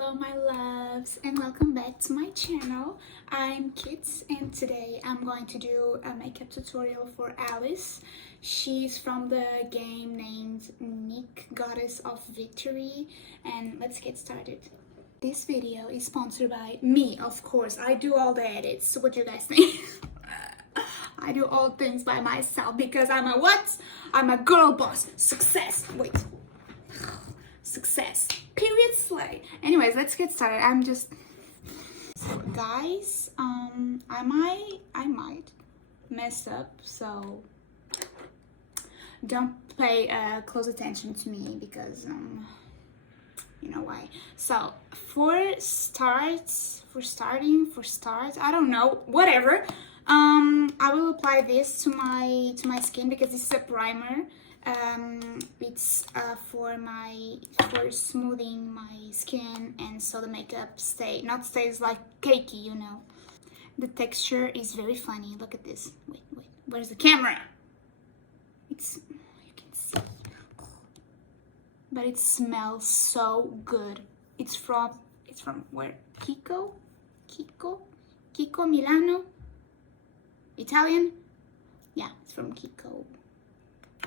Hello my loves and welcome back to my channel. I'm Kit and today I'm going to do a makeup tutorial for Alice. She's from the game named Nick, Goddess of Victory, and let's get started. This video is sponsored by me, of course. I do all the edits, so what do you guys think? I do all things by myself because I'm a what? I'm a girl boss. Success. Wait. Success. Period slay. Anyways, let's get started. So guys, I might mess up, so don't pay close attention to me because you know why. So for starts, I don't know, whatever. I will apply this to my skin because this is a primer. It's for smoothing my skin, and so the makeup stays like cakey, you know. The texture is very funny. Look at this. Wait, where's the camera? You can see, but it smells so good. It's from where? Kiko Milano, Italian. Yeah, it's from Kiko.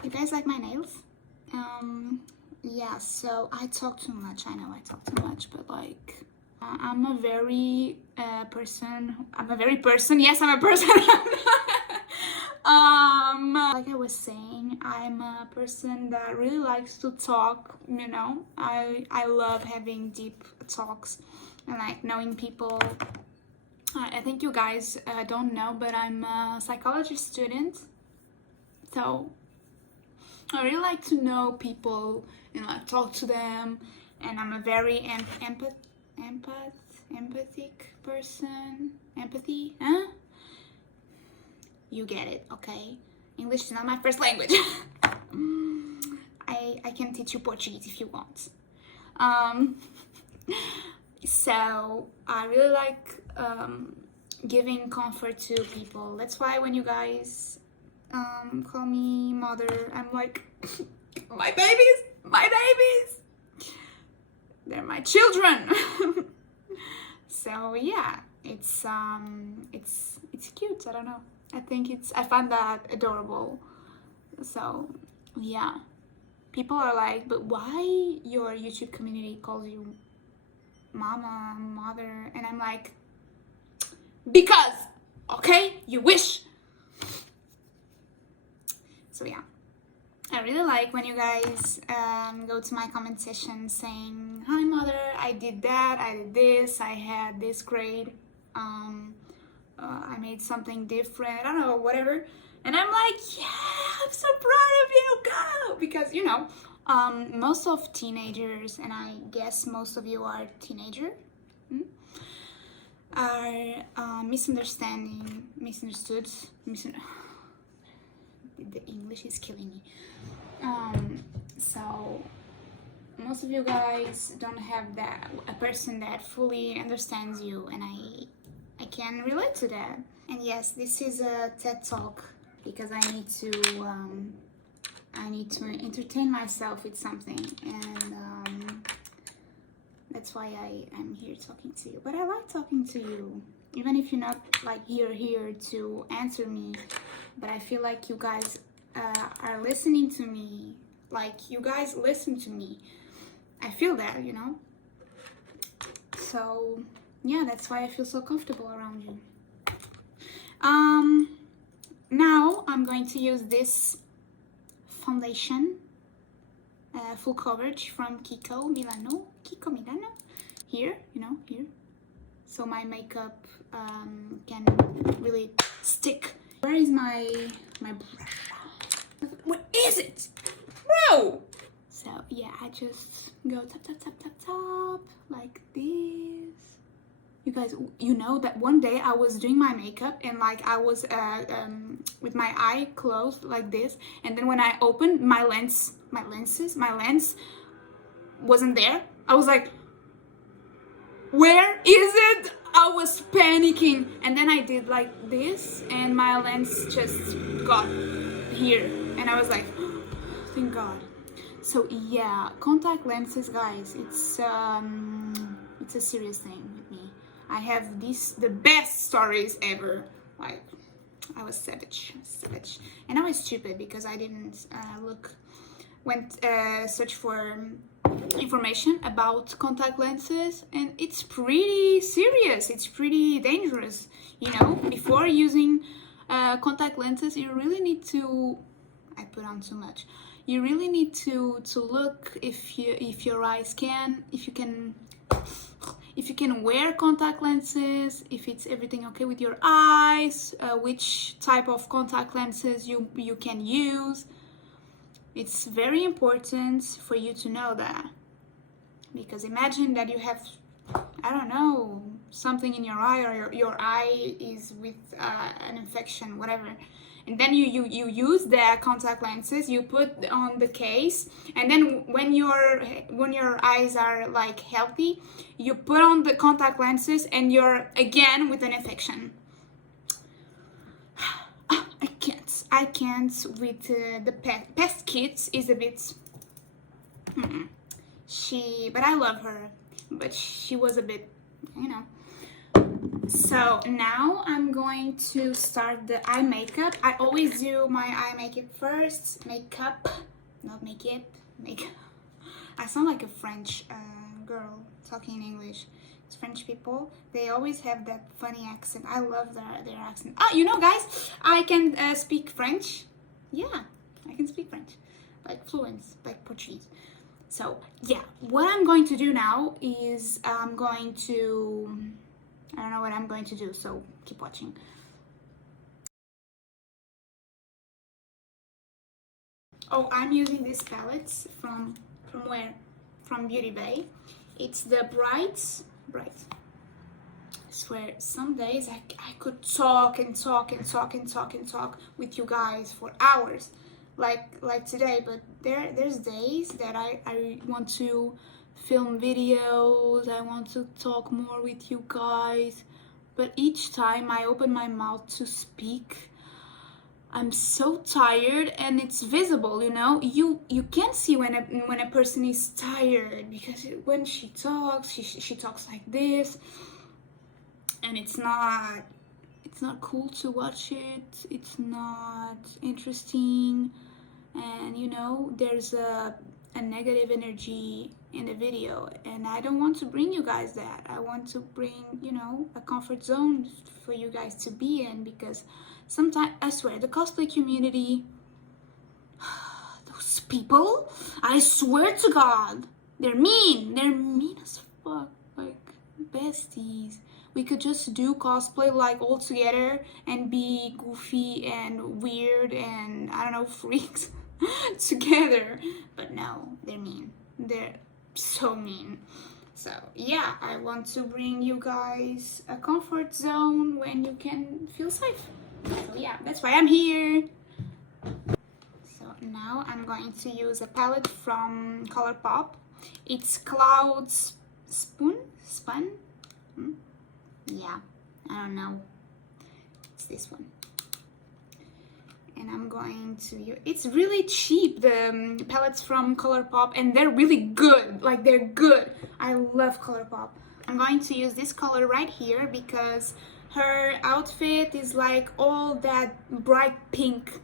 You guys like my nails? Yeah, so I talk too much. I know I talk too much, but like I'm a very person. Yes, I'm a person. Like I was saying, I'm a person that really likes to talk, you know. I love having deep talks and like knowing people. I think you guys don't know, but I'm a psychology student, so I really like to know people and like talk to them, and I'm a very empathic person. Empathy, huh? You get it, okay? English is not my first language. I can teach you Portuguese if you want. So I really like giving comfort to people. That's why when you guys call me mother, I'm like, my babies, they're my children. So yeah, it's cute. I don't know, I find that adorable. So yeah, people are like, but why your YouTube community calls you mama, mother? And I'm like, because, okay, you wish. So yeah, I really like when you guys go to my comment section saying, hi mother, I did that, I did this, I had this grade, I made something different, I don't know, whatever. And I'm like, yeah, I'm so proud of you, go! Because, you know, most of teenagers, and I guess most of you are teenager, are misunderstood. The English is killing me. So most of you guys don't have a person that fully understands you, and I can relate to that. And yes, this is a TED Talk because I need to entertain myself with something, and that's why I'm here talking to you. But I like talking to you, even if you're not like here to answer me. But I feel like you guys are listening to me. Like you guys listen to me. I feel that, you know. So yeah, that's why I feel so comfortable around you. Now I'm going to use this foundation, full coverage from Kiko Milano. Here, you know, here. So my makeup can really stick. Where is my brush? What is it? Bro! So yeah, I just go tap, like this. You guys, you know that one day I was doing my makeup and like I was with my eye closed like this, and then when I opened my lens wasn't there. I was like, where is it? I was panicking, and then I did like this and my lens just got here, and I was like, thank God. So yeah, contact lenses, guys, it's a serious thing with me. I have the best stories ever. Like, I was savage, and I was stupid because I didn't went search for information about contact lenses, and it's pretty serious. It's pretty dangerous. You know, before using contact lenses, you really need to. I put on too much. You really need to look if your eyes can, if you can wear contact lenses, if it's everything okay with your eyes, which type of contact lenses you can use. It's very important for you to know that, because imagine that you have, I don't know, something in your eye, or your eye is with an infection, whatever, and then you use the contact lenses, you put on the case, and then when your eyes are like healthy, you put on the contact lenses and you're again with an infection. I can't with the pest kits is a bit. But I love her, but she was a bit, you know. So now I'm going to start the eye makeup. I always do my eye makeup first. Makeup, not makeup. Makeup. I sound like a French girl talking in English. It's French people. They always have that funny accent. I love their accent. Ah, you know, guys, I can speak French. Yeah, I can speak French, like fluent, like Portuguese. So yeah, what I'm going to do now is I don't know what I'm going to do, so keep watching. Oh, I'm using these palettes from where? From Beauty Bay. It's the Bright. I swear, some days I could talk with you guys for hours, like today. But there's days that I want to film videos. I want to talk more with you guys, but each time I open my mouth to speak, I'm so tired, and it's visible, you know. You can see when a person is tired, because when she talks, she talks like this, and it's not cool to watch it. It's not interesting, and you know, there's a negative energy in the video, and I don't want to bring you guys that. I want to bring, you know, a comfort zone for you guys to be in, because sometimes, I swear, the cosplay community, those people, I swear to God, they're mean as fuck. Like, besties, we could just do cosplay like all together and be goofy and weird and, I don't know, freaks together. But no, they're mean. They're so mean. So yeah, I want to bring you guys a comfort zone when you can feel safe. So yeah, that's why I'm here. So now I'm going to use a palette from ColourPop. It's Clouds Spun? Yeah, I don't know. It's this one. And I'm going to use, it's really cheap, the palettes from ColourPop, and they're really good. Like, they're good. I love ColourPop. I'm going to use this color right here because her outfit is like all that bright pink,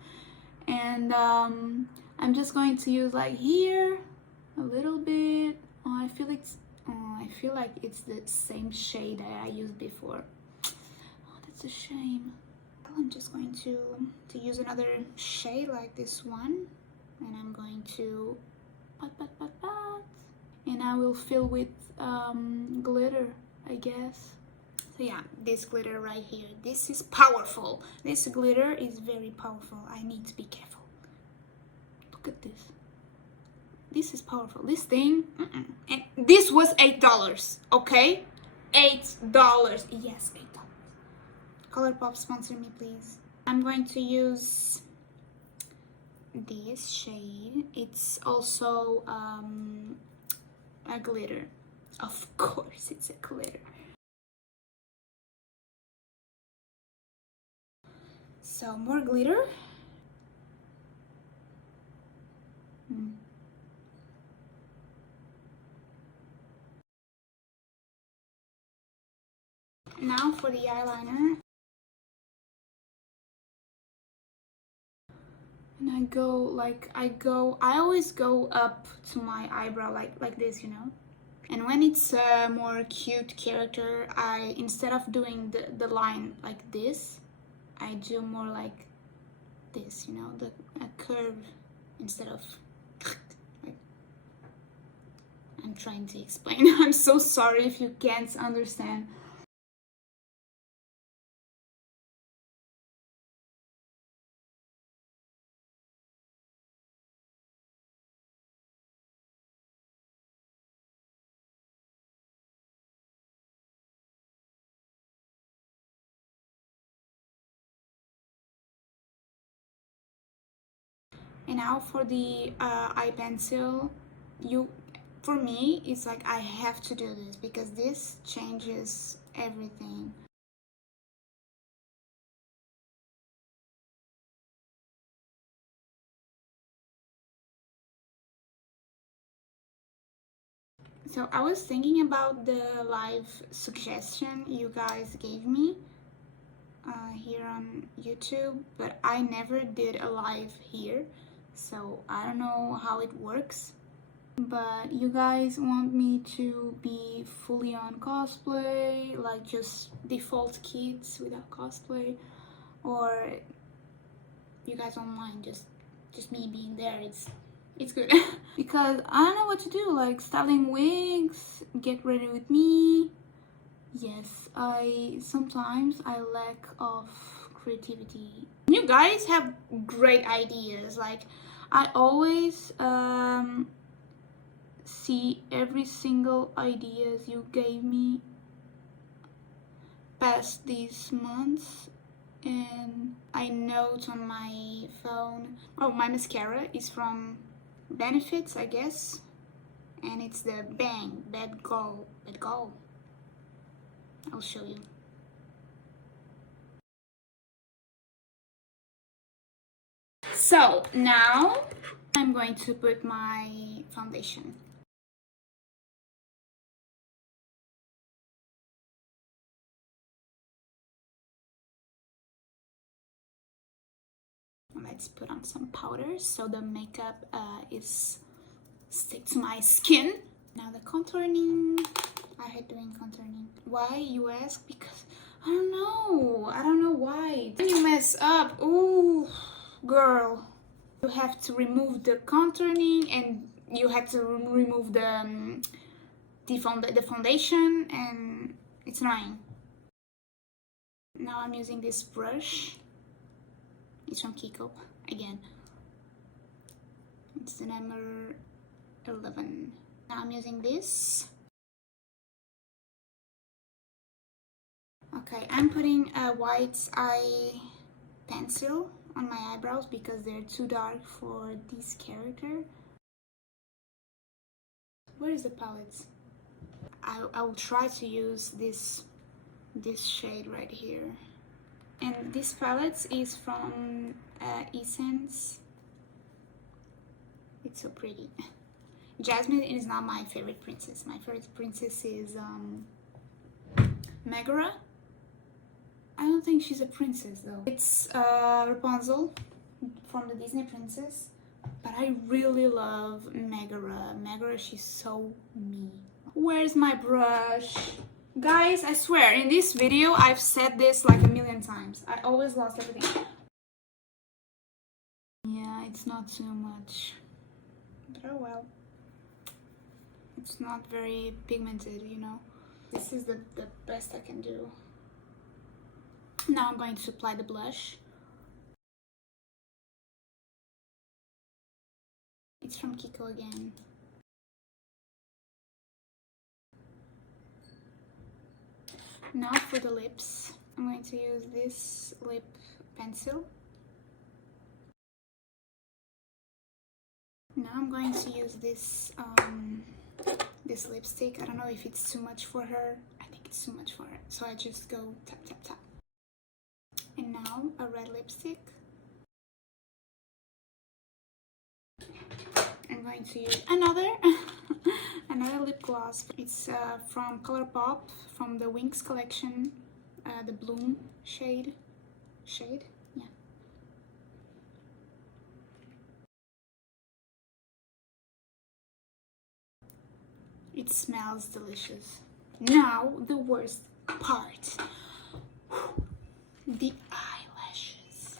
and I'm just going to use like here a little bit. I feel like it's the same shade that I used before. Oh, that's a shame. I'm just going to use another shade like this one, and I'm going to pat, and I will fill with glitter, I guess. So yeah, this glitter right here, this is powerful. This glitter is very powerful. I need to be careful. Look at this. This is powerful. This thing, and this was $8, okay? $8. Yes, $8. ColourPop, sponsor me, please. I'm going to use this shade. It's also a glitter. Of course, it's a glitter. So more glitter. Now for the eyeliner. And I always go up to my eyebrow like this, you know. And when it's a more cute character, instead of doing the line like this, I do more like this, you know, a curve instead of like. I'm trying to explain. I'm so sorry if you can't understand. And now for the eye pencil, for me, it's like I have to do this because this changes everything. So I was thinking about the live suggestion you guys gave me here on YouTube, but I never did a live here, so I don't know how it works. But you guys want me to be fully on cosplay, like just default kits without cosplay, or you guys don't mind just me being there? It's good. Because I don't know what to do, like styling wigs, get ready with me. Yes, sometimes I lack of creativity. You guys have great ideas. Like I always see every single ideas you gave me past these months, and I note on my phone. Oh, my mascara is from Benefits, I guess, and it's the Bang Bad Goal. I'll show you. So now I'm going to put my foundation. Let's put on some powder so the makeup stick to my skin. Now the contouring. I hate doing contouring. Why, you ask? Because I don't know why. When you mess up, ooh, girl, you have to remove the contouring and you have to remove the foundation, and it's annoying. Now I'm using this brush. It's from Kiko again. It's the number 11. Now I'm using this. Okay, I'm putting a white eye pencil on my eyebrows because they're too dark for this character. Where is the palette? I will try to use this shade right here. And this palette is from Essence. It's so pretty. Jasmine is not my favorite princess. My favorite princess is Megara. I don't think she's a princess though. It's Rapunzel from the Disney princess. But I really love Megara. Megara, she's so me. Where's my brush? Guys, I swear, in this video, I've said this like a million times. I always lost everything. Yeah, it's not too much. But oh well. It's not very pigmented, you know. This is the best I can do. Now I'm going to apply the blush. It's from Kiko again. Now for the lips, I'm going to use this lip pencil. Now I'm going to use this this lipstick. I don't know if it's too much for her. I think it's too much for her. So I just go tap, tap, tap. And now a red lipstick. I'm going to use another lip gloss. It's from Colourpop, from the Winx collection. the Bloom shade. Yeah. It smells delicious. Now the worst part. The eyelashes.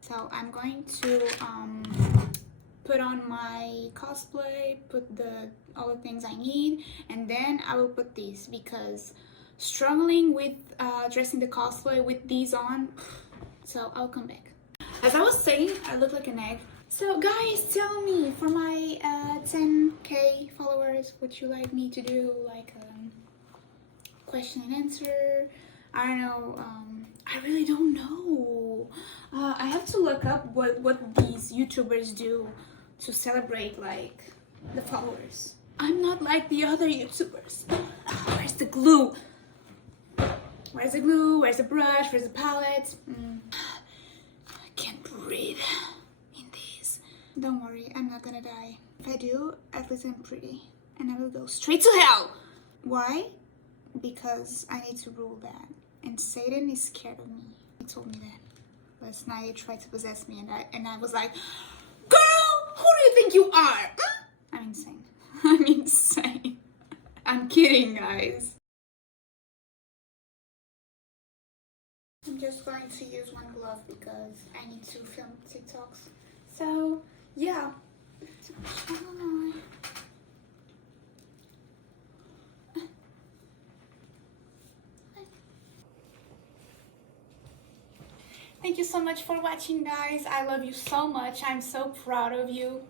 So I'm going to put on my cosplay, put all the things I need, and then I will put these, because struggling with dressing the cosplay with these on. So I'll come back. As I was saying, I look like an egg. So guys, tell me, for my 10k followers, would you like me to do like question and answer? I don't know. I really don't know. I have to look up what these YouTubers do to celebrate like the followers. I'm not like the other YouTubers. Where's the glue? Where's the glue? Where's the brush? Where's the palette? I can't breathe in these. Don't worry, I'm not gonna die. If I do, at least I'm pretty. And I will go straight to hell! Why? Because I need to rule that. And Satan is scared of me. He told me that. Last night he tried to possess me, and I was like, girl, who do you think you are? I'm insane. I'm insane. I'm kidding, guys. I'm just going to use one glove because I need to film TikToks. So, yeah. I don't know. Thank you so much for watching, guys. I love you so much. I'm so proud of you.